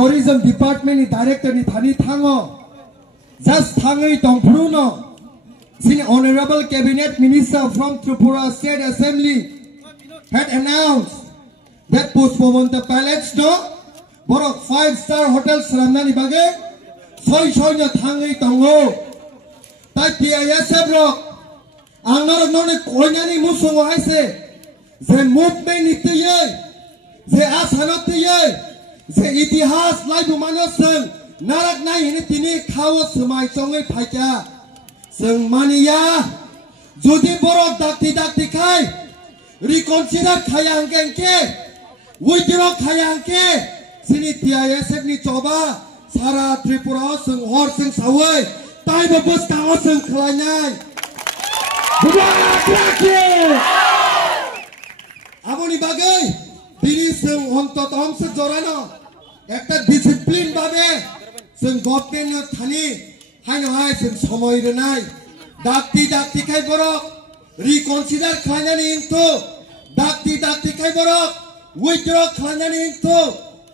Tourism Department ni Director ni Thani Thango just Thangai Tongpruno Senior Honorable Cabinet Minister from Tripura State Assembly had announced that Pushpamanta Palace no Borok 5-star Hotel Saramnani Bage Soy Soy Thangai Tongo Tai PISF Rock Angnar None Koyani Musungo I say the movement itiye the asanot tiye the itihas lai bumano seng narak nai ini tini kawo semai songai paja seng mania judi borok dakti kai reconsider kayang gengke withdraw kayang ke sini PISF ni coba sara Tripura seng hor seng sawai tai bebus kawo seng kelanyai buat lagi Aboni bagai diri seng hontot om sejorano ekta disiplin babe seng government thani hai seng somoy renai dakti kai borok reconsider khanani into dakti kai borok withdraw khanani into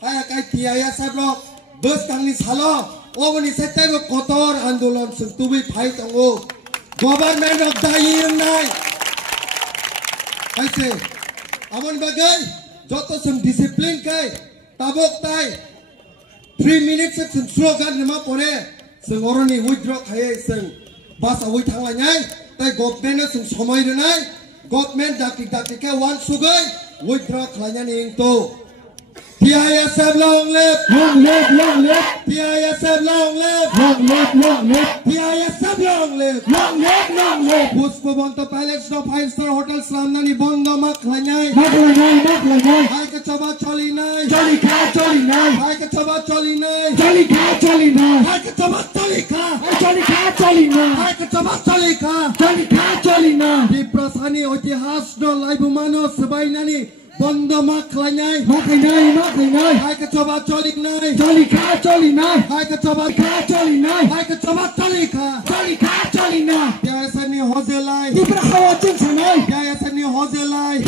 hai kai PISF rok bus tangni salo oboni setai ro kotor andolon seng tubi phai tango government of dying nai kaise Amon bagai joto sem disiplin kai tabok tai 3 minutes sem slogan nama pore seng oroni withdraw khai seng bas awai thangla nyai tai government sem somai renai government dakti kai wan sugai withdraw khlanya ning to PISF long live PISF long live PISF long live Pushpamanta Palace no 5-star Hotel Saramnani bondo mak lanyai hai ka chaba choli nai hai ka chaba choli nai hai ka chaba choli ka di prasani otihas no lai bumano sebai nani Bondo maklainai. Hai ke coba colik nai. Hai ke coba Hai ke coba colika. Biasa ni hozelai. Biasa ni hozelai.